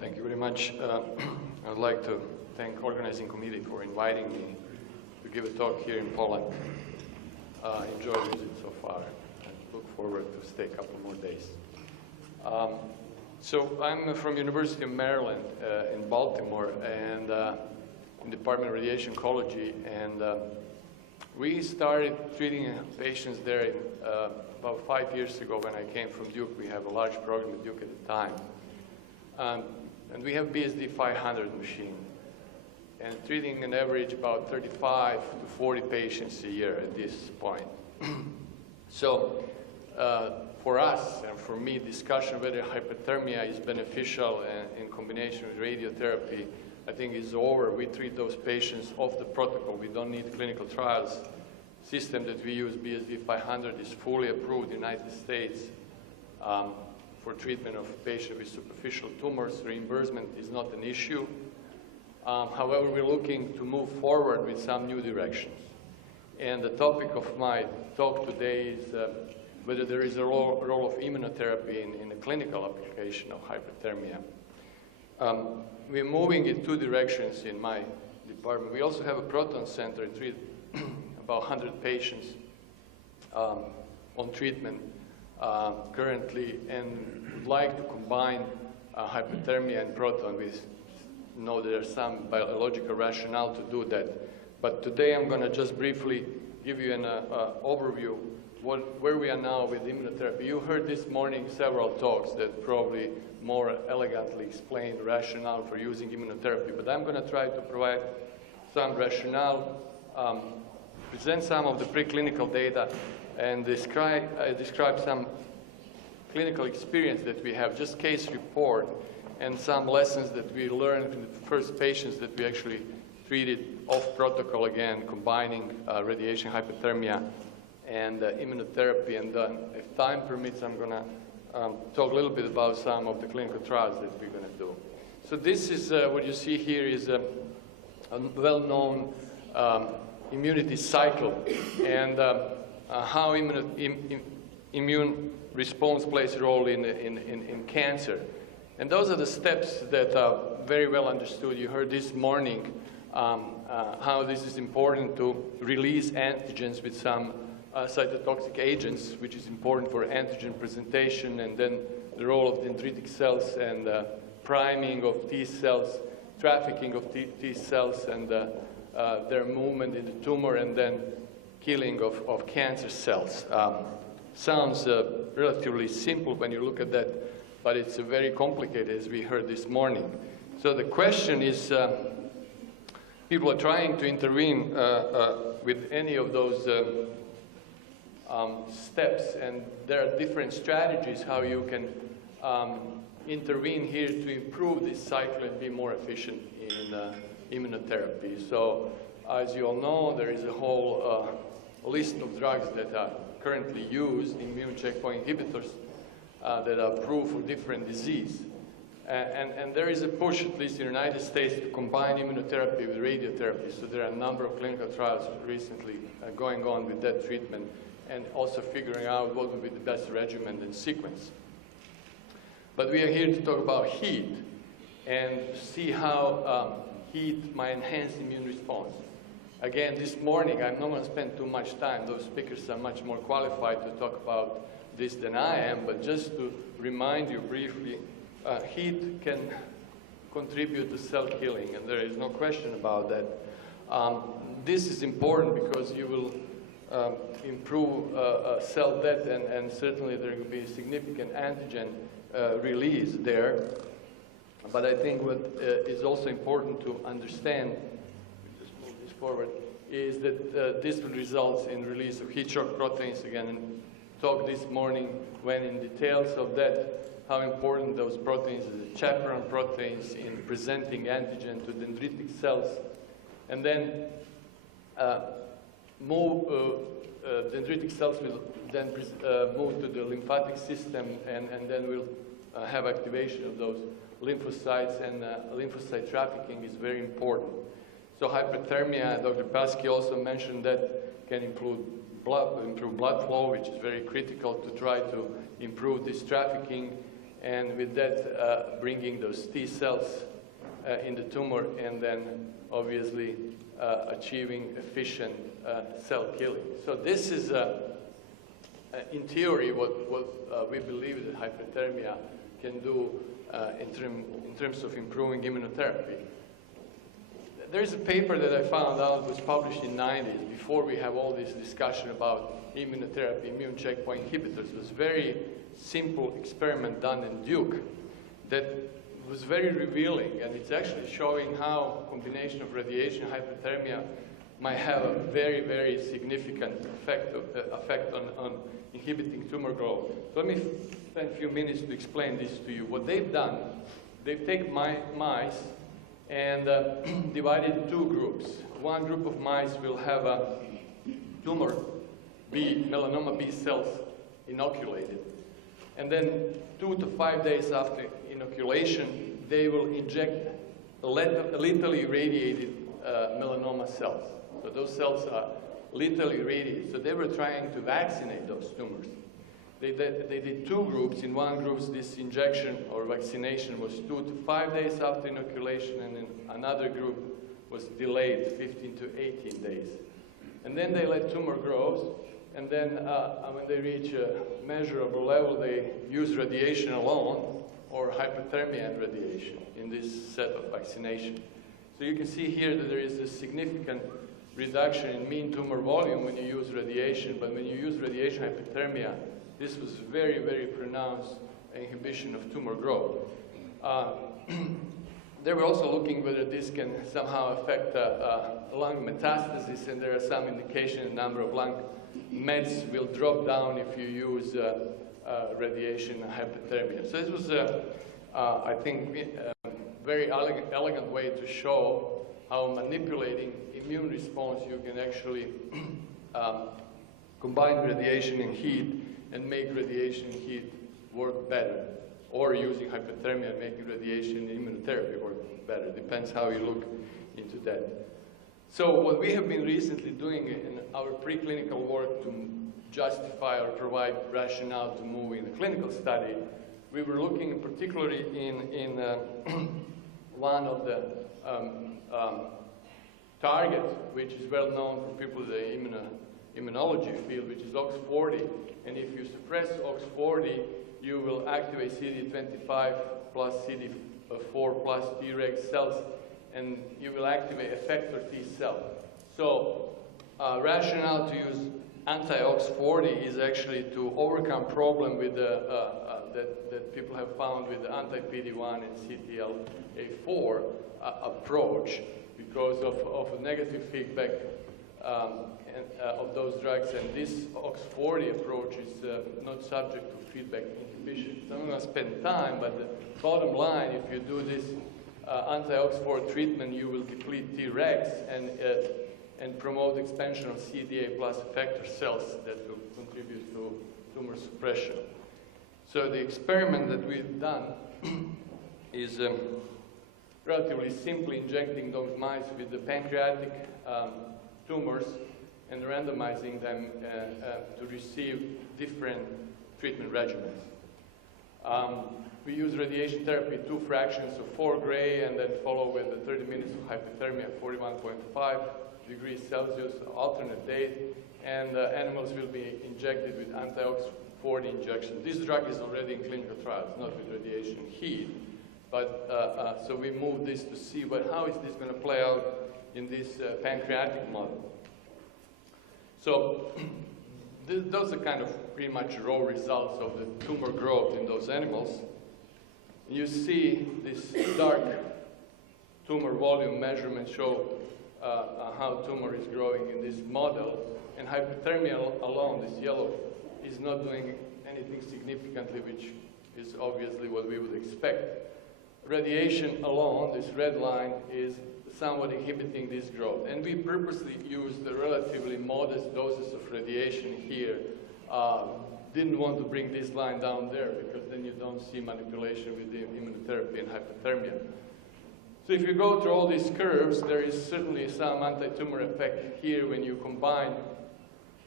Thank you very much. I'd like to thank organizing committee for inviting me to give a talk here in Poland. I enjoyed the visit so far and look forward to stay a couple more days. So I'm from University of Maryland in Baltimore and in the Department of Radiation Oncology, and we started treating patients there about 5 years ago when I came from Duke. We have a large program at Duke at the time. And we have BSD 500 machine, and treating an average about 35 to 40 patients a year at this point. So for us and for me, discussion whether hyperthermia is beneficial in combination with radiotherapy, I think is over. We treat those patients off the protocol. We don't need clinical trials. System that we use, BSD 500, is fully approved in the United States. For treatment of patients with superficial tumors. Reimbursement is not an issue. However, we're looking to move forward with some new directions. And the topic of my talk today is whether there is a role of immunotherapy in the clinical application of hyperthermia. We're moving in two directions in my department. We also have a proton center and treat about 100 patients on treatment currently, and would like to combine hyperthermia and proton. We know there's some biological rationale to do that. But today I'm going to just briefly give you an overview where we are now with immunotherapy. You heard this morning several talks that probably more elegantly explain the rationale for using immunotherapy, but I'm going to try to provide some rationale, present some of the preclinical data, and describe some clinical experience that we have, just case report, and some lessons that we learned from the first patients that we actually treated off protocol again, combining radiation hyperthermia and immunotherapy. And if time permits, I'm going to talk a little bit about some of the clinical trials that we're going to do. So this is what you see here is a well-known immunity cycle, and how immune response plays a role in cancer. And those are the steps that are very well understood. You heard this morning how this is important to release antigens with some cytotoxic agents, which is important for antigen presentation, and then the role of dendritic cells and priming of T cells, trafficking of T cells, and their movement in the tumor, and then killing of cancer cells. Sounds relatively simple when you look at that, but it's very complicated, as we heard this morning. So the question is, people are trying to intervene with any of those steps, and there are different strategies how you can intervene here to improve this cycle and be more efficient in immunotherapy. So as you all know, there is a whole list of drugs that are currently used, immune checkpoint inhibitors, that are approved for different disease. And there is a push, at least in the United States, to combine immunotherapy with radiotherapy. So there are a number of clinical trials recently going on with that treatment, and also figuring out what would be the best regimen and sequence. But we are here to talk about heat and see how heat might enhance immune response. Again, this morning, I'm not going to spend too much time. Those speakers are much more qualified to talk about this than I am, but just to remind you briefly, heat can contribute to cell killing, and there is no question about that. This is important because you will improve cell death, and certainly there will be significant antigen release there. But I think what is also important to understand, just move this forward, is that this will result in release of heat shock proteins. Again, and talk this morning went in details of that, how important those proteins, the chaperone proteins, in presenting antigen to dendritic cells, and then dendritic cells will then move to the lymphatic system, and then we'll have activation of those lymphocytes, and lymphocyte trafficking is very important. So hyperthermia, Dr. Paskey also mentioned that can improve blood flow, which is very critical to try to improve this trafficking. and with that bringing those T cells in the tumor, and then obviously achieving efficient cell killing. So this is, in theory, what we believe that hyperthermia can do in terms of improving immunotherapy. There's a paper that I found out was published in the 90s, before we have all this discussion about immunotherapy, immune checkpoint inhibitors. It was a very simple experiment done in Duke that was very revealing, and it's actually showing how combination of radiation and hyperthermia might have a very, very significant effect on inhibiting tumor growth. So let me spend a few minutes to explain this to you. What they've done, they've taken mice and divided in two groups. One group of mice will have a tumor melanoma B cells inoculated. And then 2 to 5 days after inoculation, they will inject lethally radiated melanoma cells. So those cells are lethally radiated. So they were trying to vaccinate those tumors. They did two groups. In one group, this injection or vaccination was 2 to 5 days after inoculation, and in another group was delayed 15 to 18 days. And then they let tumor grow, and then when they reach a measurable level, they use radiation alone or hyperthermia and radiation in this set of vaccination. So you can see here that there is a significant reduction in mean tumor volume when you use radiation, but when you use radiation hyperthermia, this was very, very pronounced inhibition of tumor growth. They were also looking whether this can somehow affect lung metastasis, and there are some indication the number of lung mets will drop down if you use radiation hyperthermia. So this was, I think, a very elegant way to show how manipulating immune response you can actually combine radiation and heat and make radiation and heat work better, or using hyperthermia and making radiation and immunotherapy work better. Depends how you look into that. So what we have been recently doing in our preclinical work to justify or provide rationale to move in the clinical study, we were looking particularly in one of the targets, which is well known for people in the immunology field, which is OX40. And if you suppress OX40, you will activate CD25 plus CD4 plus Treg cells, and you will activate effector T cell. So rationale to use anti-OX40 is actually to overcome problem with that people have found with the anti-PD-1 and CTLA4 approach because of a negative feedback of those drugs, and this OX40 approach is not subject to feedback inhibition. So I'm going to spend time, but the bottom line, if you do this anti-OX4 treatment, you will deplete Tregs and promote expansion of CD8 plus effector cells that will contribute to tumor suppression. So the experiment that we've done is relatively simply injecting those mice with the pancreatic tumors and randomizing them to receive different treatment regimens. We use radiation therapy 2 fractions of 4 gray, and then follow with 30 minutes of hyperthermia at 41.5 degrees Celsius, alternate day, and animals will be injected with anti-OX40 injection. This drug is already in clinical trials, not with radiation heat, but so we moved this to see how is this going to play out in this pancreatic model. So those are kind of pretty much raw results of the tumor growth in those animals. You see this dark tumor volume measurement show how tumor is growing in this model, and hyperthermia alone, this yellow, is not doing anything significantly, which is obviously what we would expect. Radiation alone, this red line, is somewhat inhibiting this growth. And we purposely used the relatively modest doses of radiation here. Didn't want to bring this line down there because then you don't see manipulation with the immunotherapy and hyperthermia. So if you go through all these curves, there is certainly some anti-tumor effect here when you combine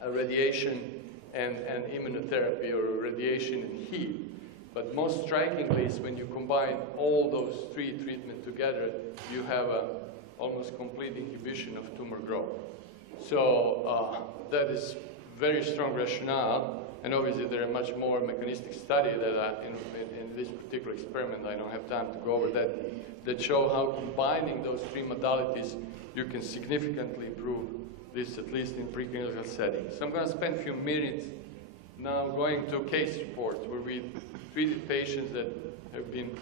radiation and immunotherapy, or radiation and heat. But most strikingly is when you combine all those three treatments together, you have a almost complete inhibition of tumor growth. So that is very strong rationale, and obviously there are much more mechanistic studies that in this particular experiment I don't have time to go over that show how combining those three modalities you can significantly improve this, at least in preclinical settings. So I'm going to spend a few minutes now going to case reports where we treated patients that have been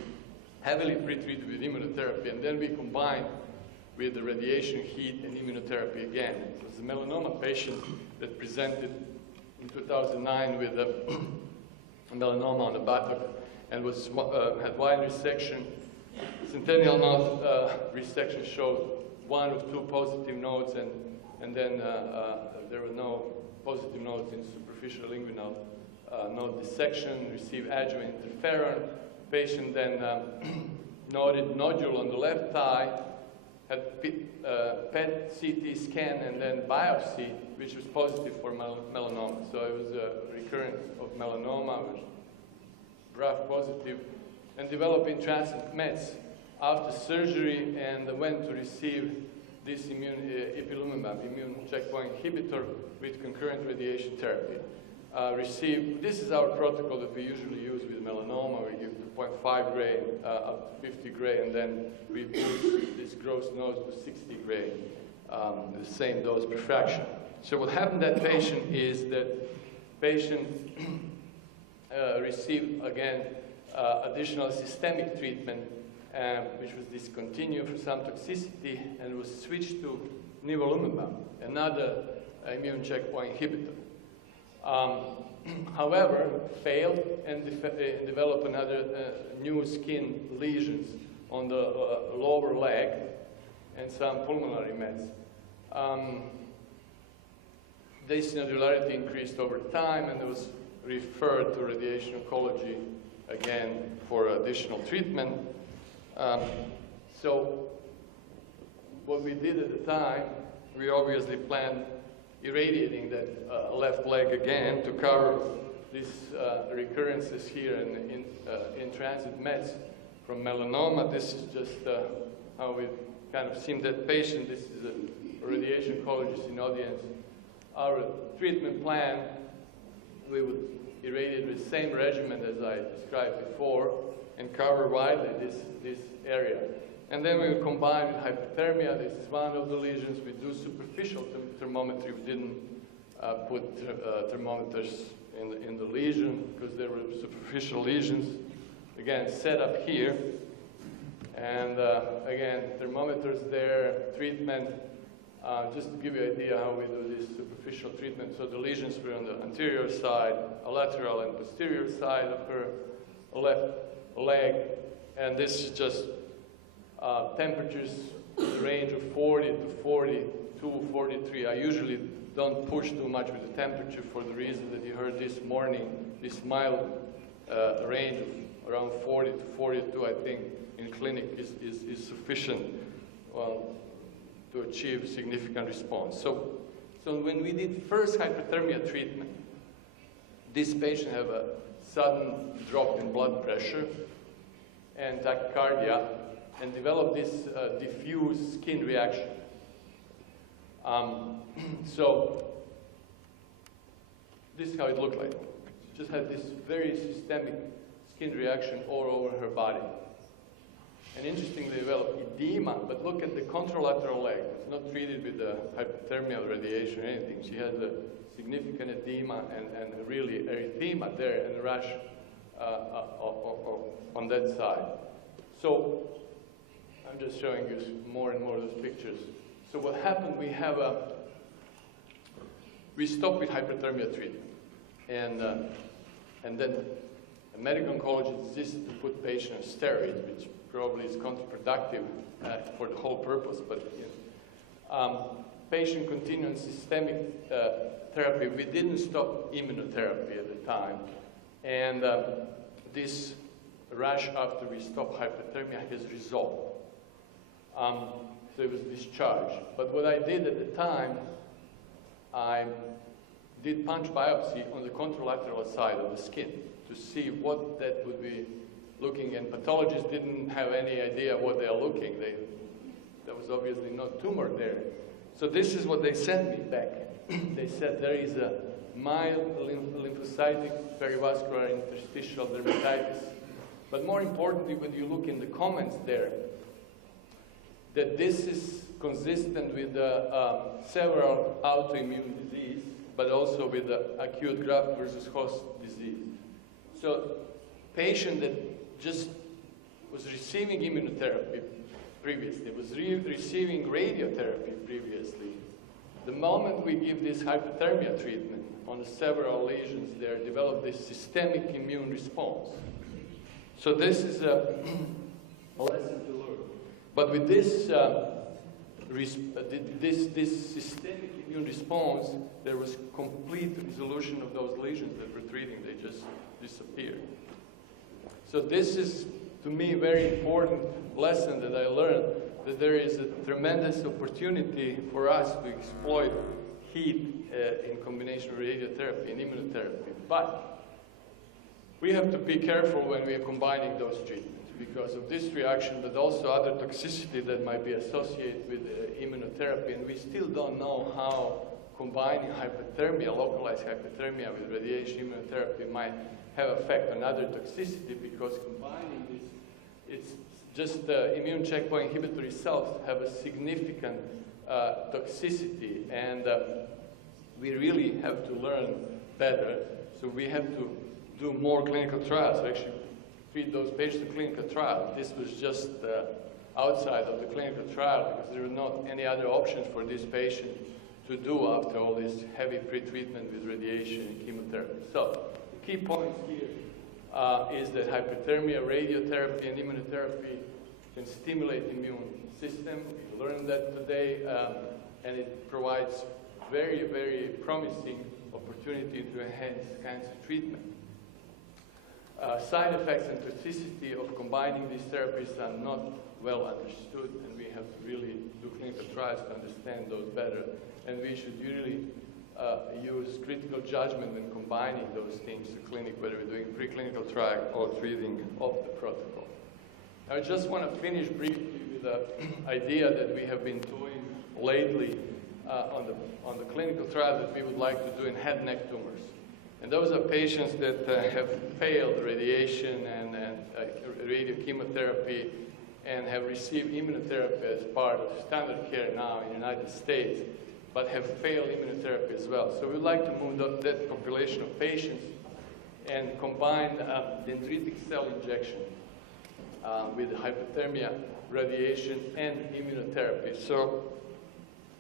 heavily pretreated with immunotherapy, and then we combined with the radiation, heat, and immunotherapy again. It was a melanoma patient that presented in 2009 with a melanoma on the buttock and had wide resection. Centennial node resection showed one of two positive nodes, and then there were no positive nodes in superficial inguinal node dissection, received adjuvant interferon. Patient then noted nodule on the left thigh, had PET CT scan and then biopsy, which was positive for melanoma. So it was a recurrence of melanoma, which BRAF positive, and developed intransigent mets after surgery, and went to receive this ipilimumab, immune checkpoint inhibitor, with concurrent radiation therapy. This is our protocol that we usually use with melanoma. We give 2.5 gray up to 50 gray, and then we boost this gross nose to 60 gray, the same dose per fraction. So what happened to that patient is that patient received, again, additional systemic treatment, which was discontinued for some toxicity, and was switched to nivolumab, another immune checkpoint inhibitor. However, failed and developed another new skin lesions on the lower leg and some pulmonary mets. This nodularity increased over time, and it was referred to radiation oncology again for additional treatment. So what we did at the time, we obviously planned irradiating that left leg again to cover these recurrences here in transit mets from melanoma. This is just how we've kind of seen that patient. This is a radiation oncologist in audience. Our treatment plan, we would irradiate with the same regimen as I described before and cover widely this area. And then we would combine with hypertermia. This is one of the lesions. We do superficial thermometry. We didn't put thermometers in the lesion because there were superficial lesions. Again, set up here. And again, thermometers there, treatment. Just to give you an idea how we do this superficial treatment. So the lesions were on the anterior side, a lateral and posterior side of her left leg. And this is just temperatures in the range of 40 to 42, 43. I usually don't push too much with the temperature for the reason that you heard this morning. This mild range of around 40 to 42, I think, in clinic is sufficient to achieve significant response. So when we did first hyperthermia treatment, this patient had a sudden drop in blood pressure and tachycardia, and developed this diffuse skin reaction. So this is how it looked like. She just had this very systemic skin reaction all over her body. And interestingly developed edema, but look at the contralateral leg. It's not treated with the hyperthermia radiation or anything. She has a significant edema and really erythema there and a rash on that side. So I'm just showing you more and more of those pictures. So what happened, we stopped with hyperthermia treatment. And then a medical oncologist insisted to put patient on steroids, which probably is counterproductive for the whole purpose. But patient continued on systemic therapy. We didn't stop immunotherapy at the time. And this rash after we stopped hyperthermia has resolved. So it was discharged. But what I did at the time, I did punch biopsy on the contralateral side of the skin to see what that would be looking, and pathologists didn't have any idea what they are looking. There was obviously no tumor there. So this is what they sent me back. They said there is a mild lymphocytic perivascular interstitial dermatitis. But more importantly, when you look in the comments there, that this is consistent with several autoimmune disease, but also with the acute graft versus host disease. So patient that just was receiving immunotherapy previously, was receiving radiotherapy previously, the moment we give this hyperthermia treatment on several lesions there, develop this systemic immune response. So this is a lesson to learn. But with this, this systemic immune response, there was complete resolution of those lesions that we're treating. They just disappeared. So this is, to me, a very important lesson that I learned, that there is a tremendous opportunity for us to exploit heat in combination with radiotherapy and immunotherapy. But we have to be careful when we are combining those treatments because of this reaction, but also other toxicity that might be associated with immunotherapy. And we still don't know how combining hyperthermia, localized hyperthermia with radiation immunotherapy might have effect on other toxicity, because combining this, it's just the immune checkpoint inhibitor itself have a significant toxicity, and we really have to learn better. So we have to do more clinical trials, actually treat those patients in clinical trial. This was just outside of the clinical trial because there were not any other options for this patient to do after all this heavy pretreatment with radiation and chemotherapy. So the key points here is that hyperthermia, radiotherapy, and immunotherapy can stimulate the immune system. We learned that today, and it provides very, very promising opportunity to enhance cancer treatment. Side effects and toxicity of combining these therapies are not well understood, and we have to really do clinical trials to understand those better. And we should really use critical judgment when combining those things to clinic, whether we're doing preclinical trial or treating of the protocol. I just want to finish briefly with the idea that we have been doing lately on the clinical trial that we would like to do in head and neck tumors. And those are patients that have failed radiation and radiochemotherapy and have received immunotherapy as part of standard care now in the United States, but have failed immunotherapy as well. So we'd like to move that population of patients and combine dendritic cell injection with hyperthermia, radiation, and immunotherapy. So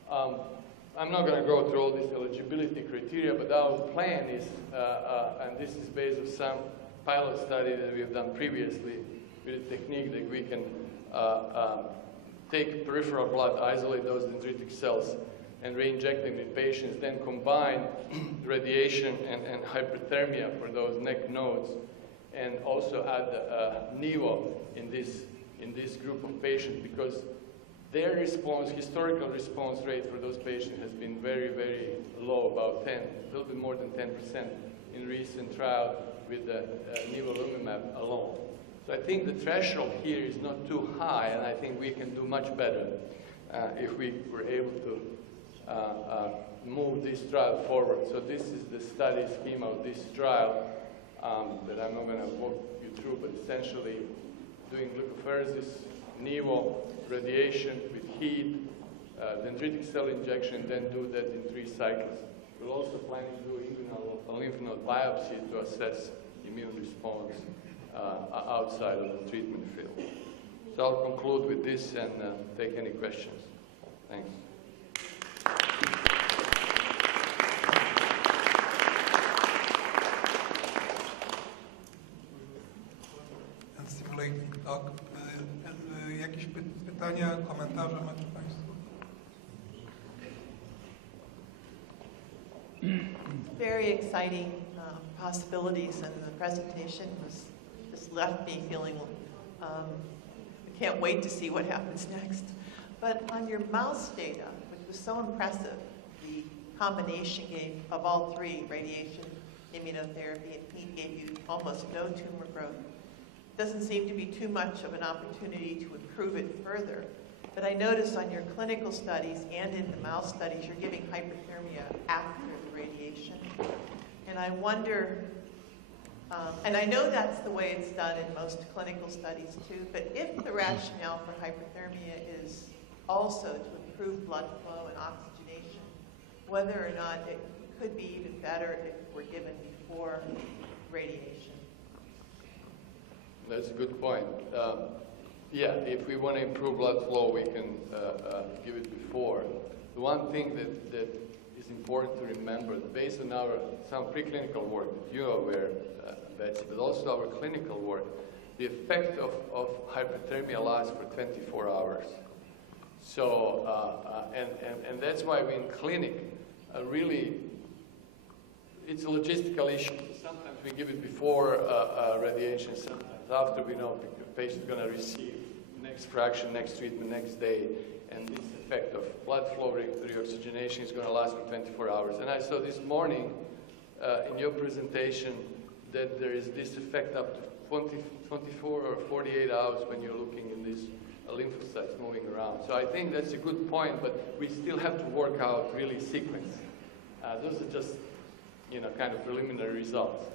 I'm not going to go through all these eligibility criteria, but our plan is, and this is based on some pilot study that we have done previously with a technique that we can take peripheral blood, isolate those dendritic cells, and re-inject them in patients, then combine radiation and hyperthermia for those neck nodes, and also add Nivo in this group of patients, because their response, historical response rate for those patients has been very, very low, about 10, a little bit more than 10% in recent trial with the nivolumab alone. So I think the threshold here is not too high, and I think we can do much better if we were able to move this trial forward. So this is the study schema of this trial that I'm not going to walk you through, but essentially doing glucopheresis, Nivo, radiation with heat, dendritic cell injection, then do that in 3 cycles. We're also planning to do a lymph node biopsy to assess immune response outside of the treatment field. So I'll conclude with this and take any questions. Thanks. Stimulating talk. Jakieś pytania, komentarze macie Państwo? Very exciting possibilities, and the presentation just left me feeling I can't wait to see what happens next. But on your mouse data, which was so impressive, the combination game of all 3, radiation, immunotherapy, and he gave you almost no tumor growth. Doesn't seem to be too much of an opportunity to improve it further. But I noticed on your clinical studies and in the mouse studies, you're giving hyperthermia after the radiation. And I wonder, and I know that's the way it's done in most clinical studies too, but if the rationale for hyperthermia is also to improve blood flow and oxygenation, whether or not it could be even better if it were given before radiation. That's a good point. Yeah, if we want to improve blood flow, we can give it before. The one thing that is important to remember, based on some preclinical work that you are aware, Betsy, but also our clinical work, the effect of hyperthermia lasts for 24 hours. So, and that's why we in clinic really, it's a logistical issue. Sometimes we give it before radiation, sometimes after. We know the patient is going to receive next fraction, next treatment, next day, and this effect of blood flow reoxygenation is going to last for 24 hours. And I saw this morning in your presentation that there is this effect up to 24 or 48 hours when you're looking in these lymphocytes moving around. So I think that's a good point, but we still have to work out really sequence. Those are just, kind of preliminary results.